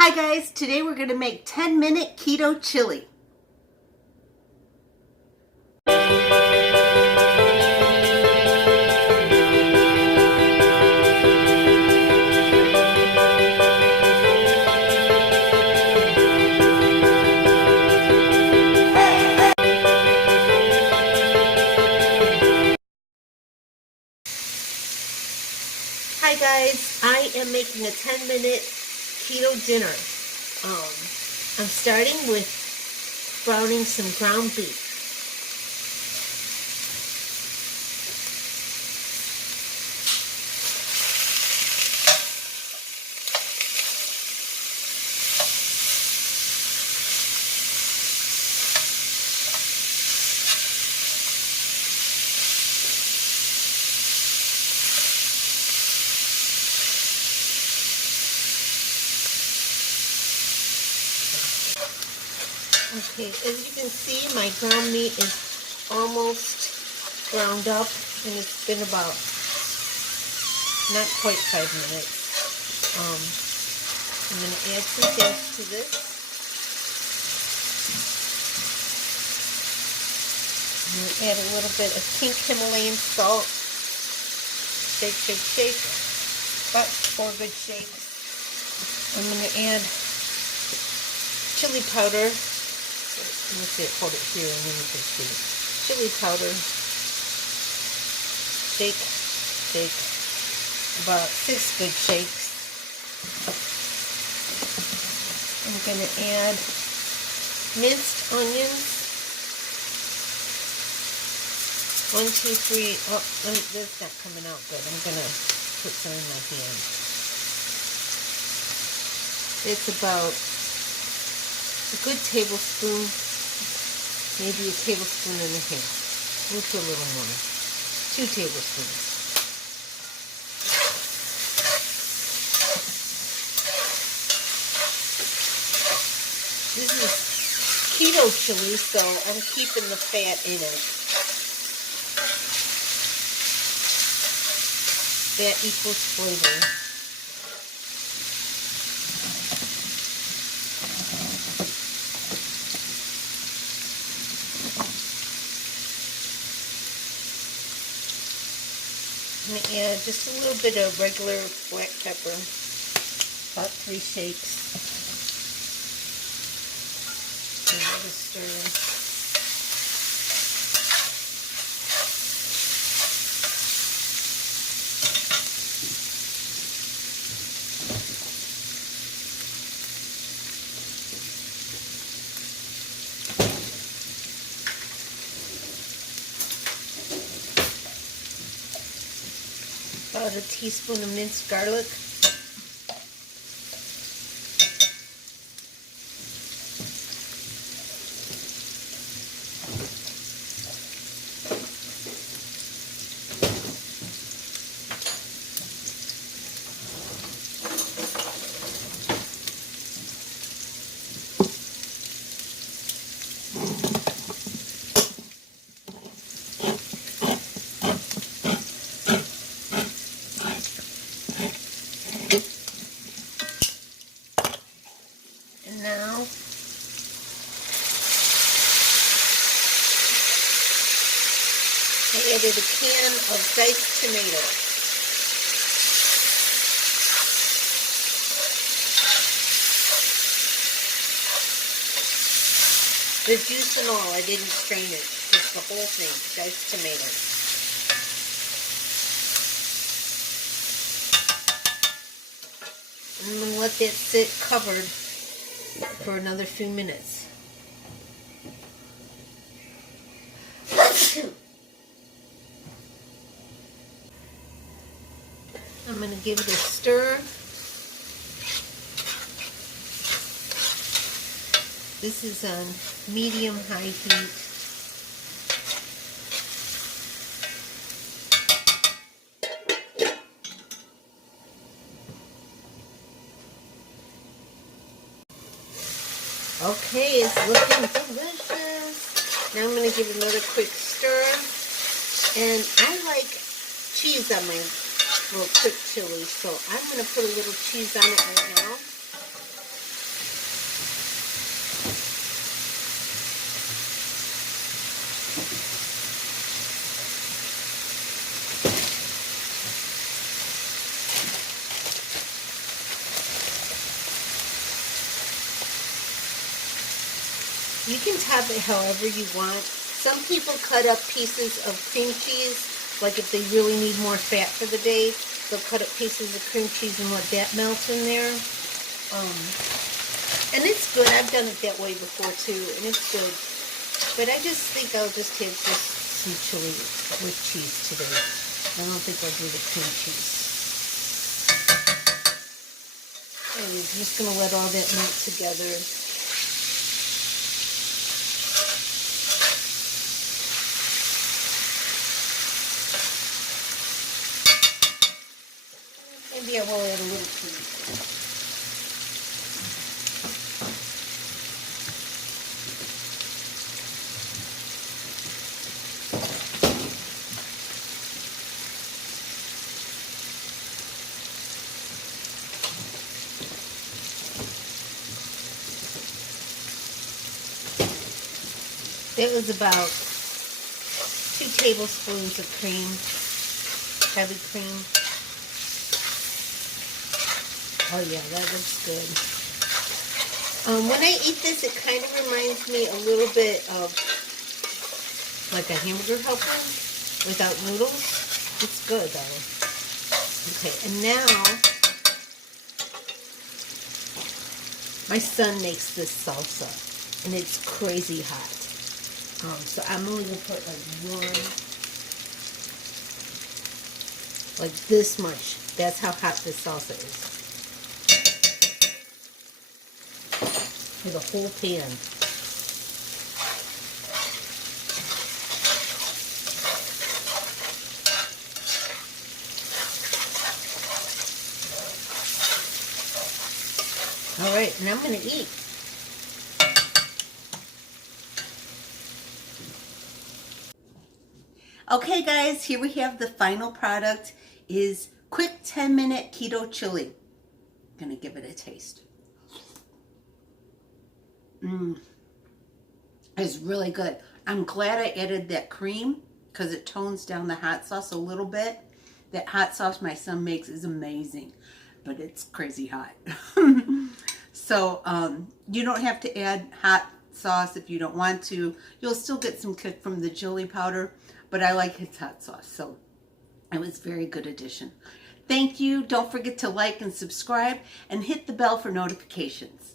Hi guys, today we're going to make 10-minute keto chili. Hi guys, I am making a 10-minute keto dinner. I'm starting with browning some ground beef. Okay, as you can see, my ground meat is almost ground up, and it's been about not quite 5 minutes. I'm going to add some things to this. I'm going to add a little bit of pink Himalayan salt. Shake, shake, shake. About 4 good shakes. I'm going to add chili powder. Let me see, hold it here and then you can see. Chili powder. Shake, shake. About 6 good shakes. I'm going to add minced onions. 1, 2, 3. Oh, that's not coming out good. I'm going to put some in my hand. It's about a good tablespoon, maybe a tablespoon and a half. We'll put a little more. 2 tablespoons. This is keto chili, so I'm keeping the fat in it. Fat equals flavor. I'm going to add just a little bit of regular black pepper, about 3 shakes. Another stir. About a teaspoon of minced garlic. Now, I added a can of diced tomatoes. The juice and all, I didn't strain it. Just the whole thing, diced tomatoes. I'm going to let that sit covered for another few minutes. I'm going to give it a stir. This is on medium-high heat. Okay, it's looking delicious. Now I'm going to give it another quick stir. And I like cheese on my little quick chili, so I'm going to put a little cheese on it right now. You can top it however you want. Some people cut up pieces of cream cheese, like if they really need more fat for the day, they'll cut up pieces of cream cheese and let that melt in there. And it's good. I've done it that way before too, and it's good. But I just think I'll just have just some chili with cheese today. I don't think I'll do the cream cheese. And I'm just going to let all that melt together. Maybe I will add a little cheese. That was about 2 tablespoons of cream, heavy cream. Oh yeah, that looks good. When I eat this, it kind of reminds me a little bit of like a hamburger helper without noodles. It's good though. Okay, and now my son makes this salsa, and it's crazy hot. So I'm only going to put like this much. That's how hot this salsa is. For the whole pan. All right, and I'm going to eat. Okay guys, here we have the final product is quick 10-minute keto chili. I'm gonna give it a taste. It's really good. I'm glad I added that cream because it tones down the hot sauce a little bit. That hot sauce my son makes is amazing, but it's crazy hot. So you don't have to add hot sauce if you don't want to. You'll still get some kick from the chili powder, but I like his hot sauce, so it was a very good addition. Thank you. Don't forget to like and subscribe and hit the bell for notifications.